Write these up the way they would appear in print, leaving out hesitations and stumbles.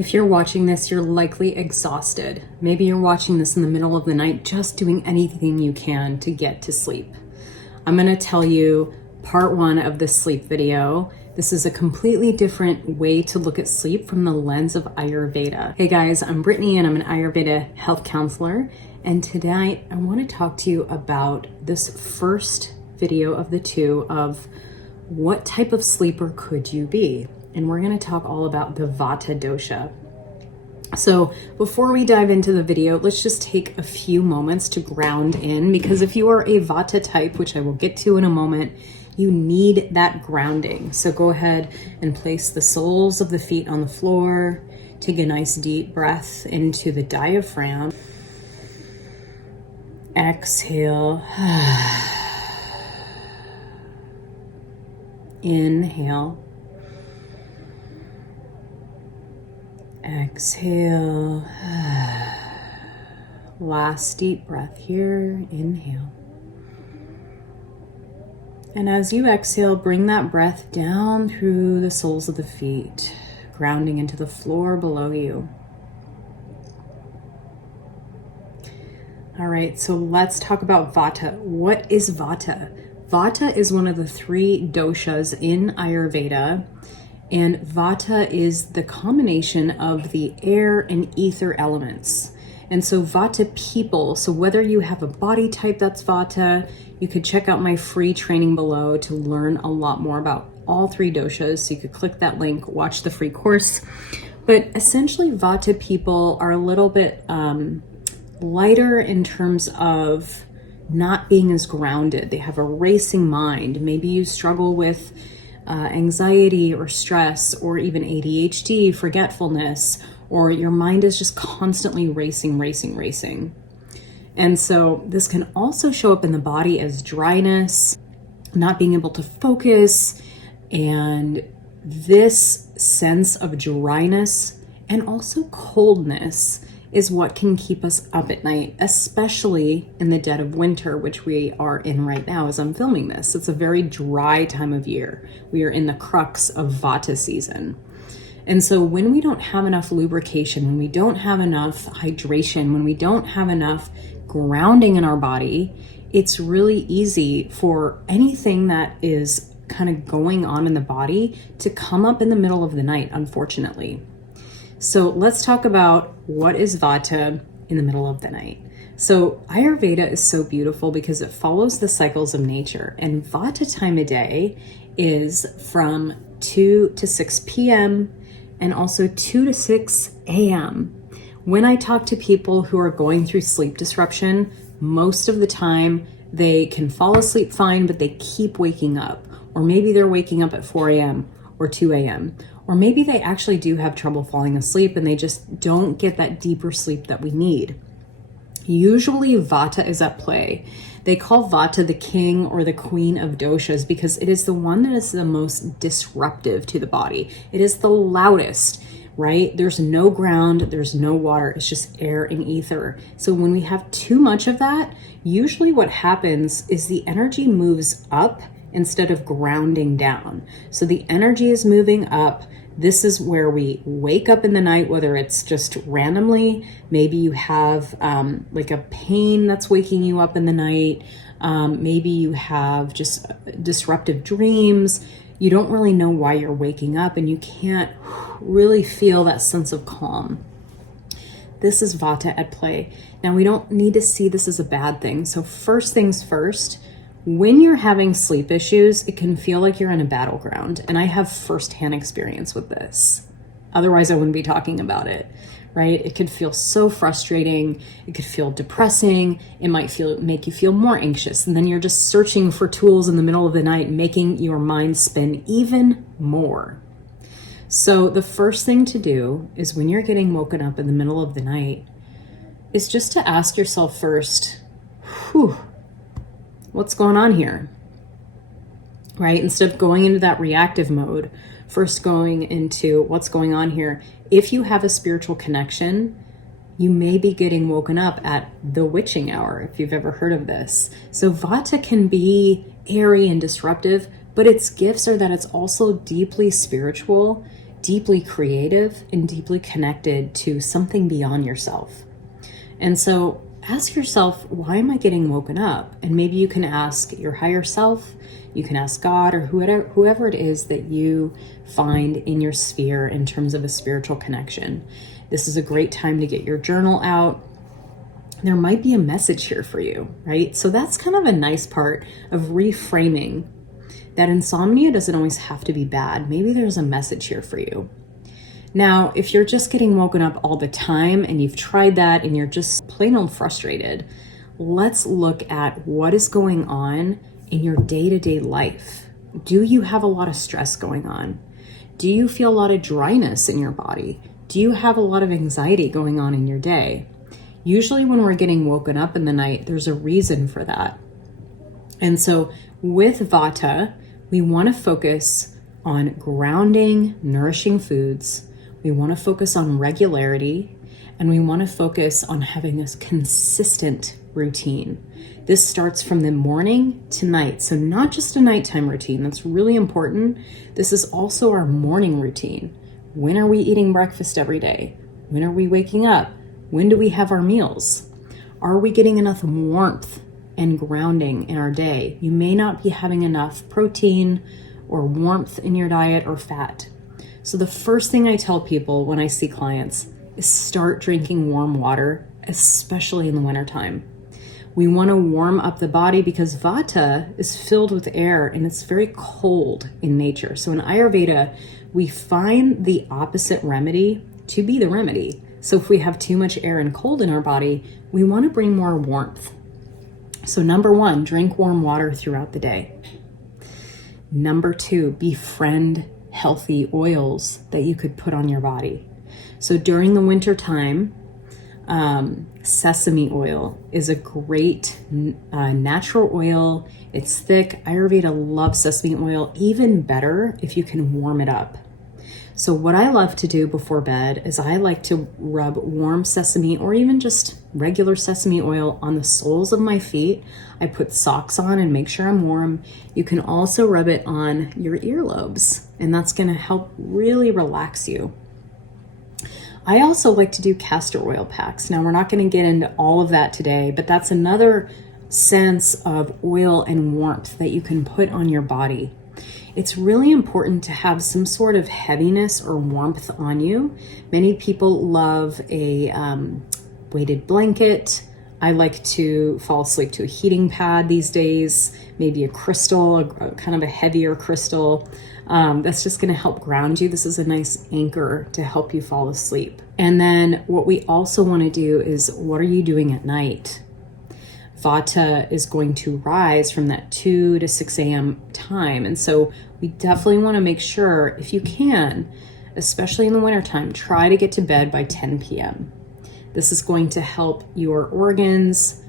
If you're watching this, you're likely exhausted. Maybe you're watching this in the middle of the night, just doing anything you can to get to sleep. I'm gonna tell you part one of this sleep video. This is a completely different way to look at sleep from the lens of Ayurveda. Hey guys, I'm Brittany and I'm an Ayurveda health counselor. And today I wanna talk to you about this first video of the two of what type of sleeper could you be? And we're going to talk all about the Vata dosha. So before we dive into the video, let's just take a few moments to ground in, because if you are a Vata type, which I will get to in a moment, you need that grounding. So go ahead and place the soles of the feet on the floor. Take a nice deep breath into the diaphragm. Exhale. Inhale. Exhale. Last deep breath here. Inhale. And as you exhale, bring that breath down through the soles of the feet, grounding into the floor below you. All right, so let's talk about Vata. What is Vata? Vata is one of the three doshas in Ayurveda. And Vata is the combination of the air and ether elements. And so Vata people, so whether you have a body type that's Vata, you could check out my free training below to learn a lot more about all three doshas. So you could click that link, watch the free course. But essentially Vata people are a little bit lighter in terms of not being as grounded. They have a racing mind. Maybe you struggle with anxiety or stress or even ADHD, forgetfulness, or your mind is just constantly racing. And so this can also show up in the body as dryness, not being able to focus, and this sense of dryness and also coldness is what can keep us up at night, especially in the dead of winter, which we are in right now as I'm filming this. It's a very dry time of year. We are in the crux of Vata season. And so when we don't have enough lubrication, when we don't have enough hydration, when we don't have enough grounding in our body, it's really easy for anything that is kind of going on in the body to come up in the middle of the night, unfortunately. So let's talk about what is Vata in the middle of the night. So Ayurveda is so beautiful because it follows the cycles of nature, and Vata time of day is from 2 to 6 p.m. and also 2 to 6 a.m. When I talk to people who are going through sleep disruption, most of the time they can fall asleep fine, but they keep waking up. Or maybe they're waking up at 4 a.m. or 2 a.m. Or maybe they actually do have trouble falling asleep and they just don't get that deeper sleep that we need. Usually Vata is at play. They call Vata the king or the queen of doshas because it is the one that is the most disruptive to the body. It is the loudest, right? There's no ground, there's no water, it's just air and ether. So when we have too much of that, usually what happens is the energy moves up instead of grounding down. So the energy is moving up. This is where we wake up in the night, whether it's just randomly, maybe you have like a pain that's waking you up in the night. Maybe you have just disruptive dreams. You don't really know why you're waking up and you can't really feel that sense of calm. This is Vata at play. Now we don't need to see this as a bad thing. So first things first, when you're having sleep issues, it can feel like you're in a battleground. And I have firsthand experience with this. Otherwise, I wouldn't be talking about it, right? It could feel so frustrating. It could feel depressing. It might make you feel more anxious. And then you're just searching for tools in the middle of the night, making your mind spin even more. So the first thing to do is when you're getting woken up in the middle of the night is just to ask yourself first, what's going on here, right? Instead of going into that reactive mode, first going into what's going on here. If you have a spiritual connection, you may be getting woken up at the witching hour, if you've ever heard of this. So Vata can be airy and disruptive, but its gifts are that it's also deeply spiritual deeply creative and deeply connected to something beyond yourself. And so ask yourself, why am I getting woken up? And maybe you can ask your higher self, you can ask God, or whoever it is that you find in your sphere in terms of a spiritual connection. This is a great time to get your journal out. There might be a message here for you, right? So that's kind of a nice part of reframing that insomnia doesn't always have to be bad. Maybe there's a message here for you. Now, if you're just getting woken up all the time and you've tried that and you're just plain old frustrated, let's look at what is going on in your day-to-day life. Do you have a lot of stress going on? Do you feel a lot of dryness in your body? Do you have a lot of anxiety going on in your day? Usually when we're getting woken up in the night, there's a reason for that. And so with Vata, we want to focus on grounding, nourishing foods. We want to focus on regularity, and we want to focus on having a consistent routine. This starts from the morning to night. So not just a nighttime routine, that's really important. This is also our morning routine. When are we eating breakfast every day? When are we waking up? When do we have our meals? Are we getting enough warmth and grounding in our day? You may not be having enough protein or warmth in your diet or fat. So the first thing I tell people when I see clients is start drinking warm water, especially in the wintertime. We want to warm up the body because Vata is filled with air and it's very cold in nature. So in Ayurveda, we find the opposite remedy to be the remedy. So if we have too much air and cold in our body, we want to bring more warmth. So number 1, drink warm water throughout the day. Number 2, befriend healthy oils that you could put on your body. So during the winter time, sesame oil is a great natural oil. It's thick. Ayurveda loves sesame oil, even better if you can warm it up. So what I love to do before bed is I like to rub warm sesame or even just regular sesame oil on the soles of my feet. I put socks on and make sure I'm warm. You can also rub it on your earlobes, and that's going to help really relax you. I also like to do castor oil packs. Now, we're not going to get into all of that today, but that's another sense of oil and warmth that you can put on your body. It's really important to have some sort of heaviness or warmth on you. Many people love a weighted blanket. I like to fall asleep to a heating pad these days, maybe a crystal, kind of a heavier crystal. That's just going to help ground you. This is a nice anchor to help you fall asleep. And then what we also want to do is, what are you doing at night? Vata is going to rise from that 2 to 6 a.m. time. And so we definitely want to make sure, if you can, especially in the wintertime, try to get to bed by 10 p.m. This is going to help your organs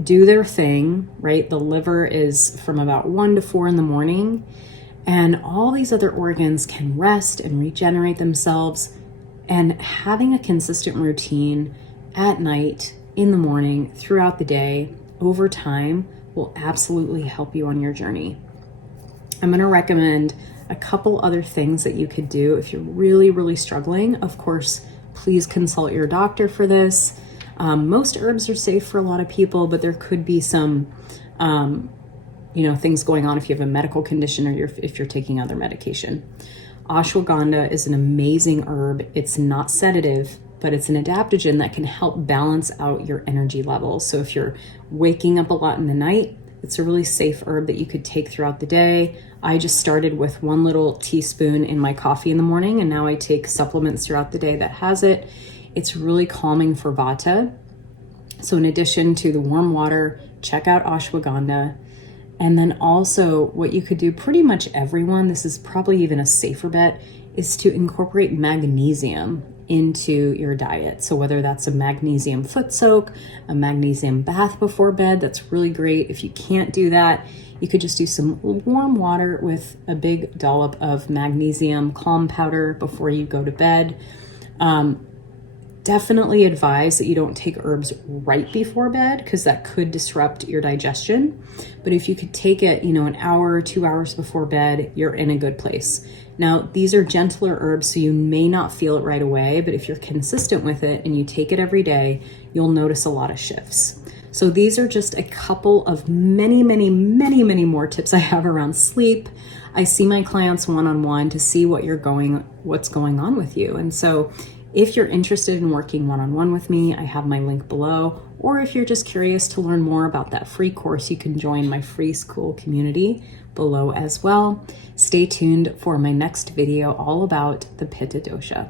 do their thing, right? The liver is from about 1 to 4 in the morning, and all these other organs can rest and regenerate themselves. And having a consistent routine at night, in the morning, throughout the day, over time will absolutely help you on your journey. I'm going to recommend a couple other things that you could do if you're really, really struggling. Of course, please consult your doctor for this. Most herbs are safe for a lot of people, but there could be some, things going on if you have a medical condition or if you're taking other medication. Ashwagandha is an amazing herb. It's not sedative, but it's an adaptogen that can help balance out your energy levels. So if you're waking up a lot in the night, it's a really safe herb that you could take throughout the day. I just started with 1 little teaspoon in my coffee in the morning, and now I take supplements throughout the day that has it. It's really calming for Vata. So in addition to the warm water, check out ashwagandha. And then also what you could do, pretty much everyone, this is probably even a safer bet, is to incorporate magnesium into your diet. So whether that's a magnesium foot soak, a magnesium bath before bed, that's really great. If you can't do that, you could just do some warm water with a big dollop of magnesium calm powder before you go to bed. Definitely advise that you don't take herbs right before bed because that could disrupt your digestion. But if you could take it, an hour or 2 hours before bed, you're in a good place. Now, these are gentler herbs, so you may not feel it right away, but if you're consistent with it and you take it every day, you'll notice a lot of shifts. So these are just a couple of many, many, many, many more tips I have around sleep. I see my clients one-on-one to see what's going on with you. And so if you're interested in working one-on-one with me, I have my link below. Or if you're just curious to learn more about that free course, you can join my free school community below as well. Stay tuned for my next video all about the Pitta dosha.